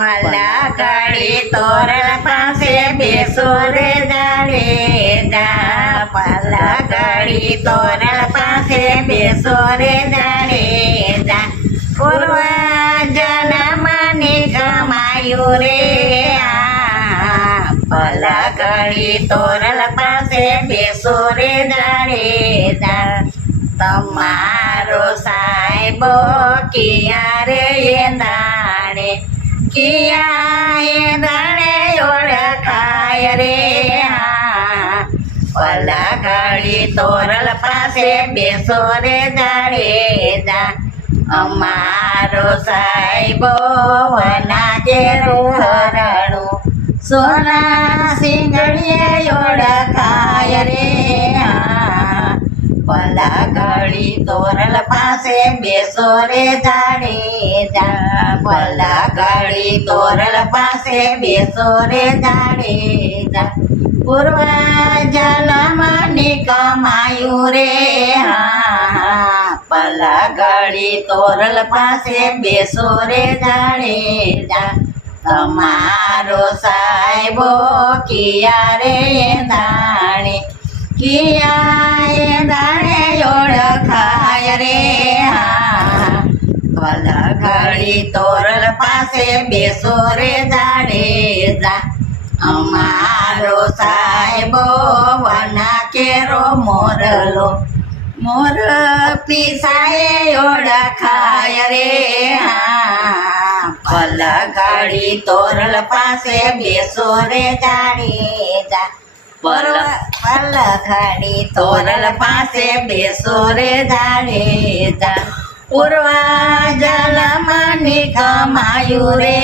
ભલા ઘડી તોરણ પાસે બેસો રે જાડેજા ભલા ઘડી તોરણ પાસે બેસો રે જાડેજા પૂર્વ જન્મની કમાયું રે ભલા ઘડી તોરણ પાસે બેસો રે જાડેજા તમારો સાહેબો કિયા રે દાણે કિયા એ દાણે ઓળખાય રે ભલા ઘડી તોરલ પાસે બેસો રે જાડેજા અમારો સાહેબો વના જેરું હરણું સોના સિંગડીએ ઓળખાય રે ભલા ઘડી તોરલ પાસે બેસો રે જાડેજા ભલા ઘડી તોરલ પાસે બેસો રે જાડેજા પૂર્વ જન્મની કમાયું રે ભલા ઘડી તોરલ પાસે બેસો રે જાડેજા તમારો સાહેબો કિયા રે દાણે કિયા એ દાણે ઓળખાય રે ભલા ઘડી તોરલ પાસે બેસો રે જાડેજા અમારો સાહેબો વના કેરો મોરલો મોર પીસાએ ઓળખાય રે ભલા ઘડી તોરલ પાસે બેસો રે જાડેજા ભલા ઘડી તોરલ પાસે બેસો રે જાડેજા પૂર્વ જન્મની કમાયું રે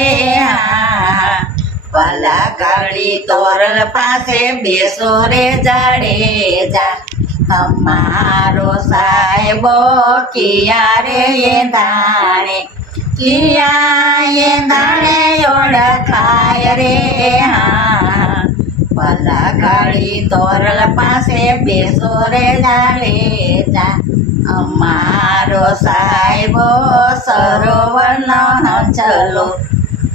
ભલા ઘડી તોરલ પાસે બેસો રે જાડેજા તમારો સાહેબો કિયા રે દાણે કિયા એ દાણે ઓળખાય રે ભલા ઘડી તોરલ પાસે બેસો રે જાડેજા અમારો સાહેબો સરોવરનો હંચલો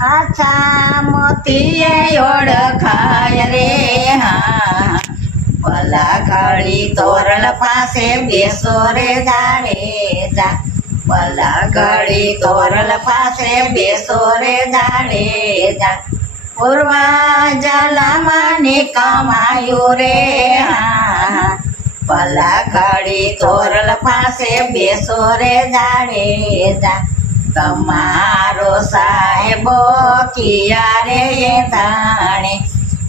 આછા મોતીએ ઓળખાય રે ભલા ઘડી તોરલ પાસે બેસો રે જાડેજા ભલા ઘડી તોરલ પાસે બેસો રે જાડેજા પૂર્વ જન્મની કમાયું રે ભલા ઘડી તોરલ પાસે બેસો રે જાડેજા તમારો સાહેબો કિયા રે દાણે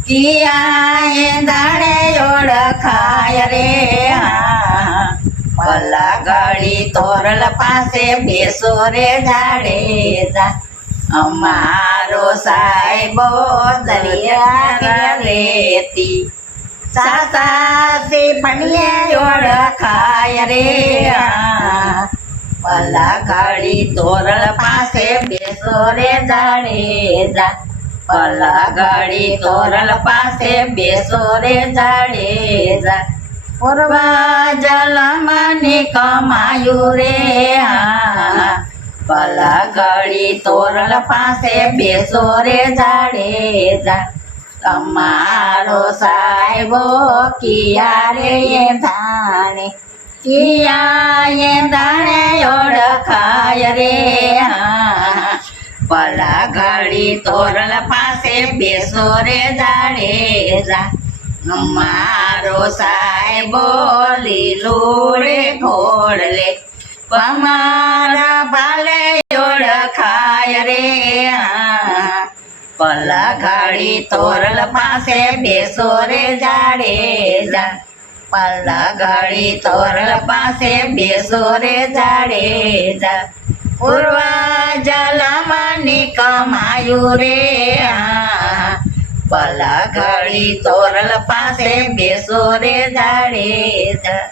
કિયા એ દાણે ઓળખાય રે ભલા ઘડી તોરલ પાસે બેસો રે જાડેજા અમારો સાહેબો દરિયા રેતી સાસાથી પણીએ ઓળખાય રે ભલા ઘડી તોરલ પાસે બેસો રે જાડેજા ભલા ઘડી તોરલ પાસે બેસો રે જાડેજા પૂર્વ જન્મની કમાયું રે ભલા ઘડી તોરલ પાસે બેસો રે જાડેજા તમારો સાહેબો કિયા રે દાણે કિયા એ દાણે ઓળખાય રે ભલા ઘડી તોરલ પાસે બેસો રે જાડેજા અમારો સાહેબો લીલુડે ઘોડલે અમારા ભાલે ઓળખાય રે ભલા ઘડી તોરલ પાસે બેસો રે જાડેજા ભલા ઘડી તોરલ પાસે બેસો રે જાડેજા પૂર્વ જન્મની કમાયું રે ભલા ઘડી તોરલ પાસે બેસો રે જાડેજા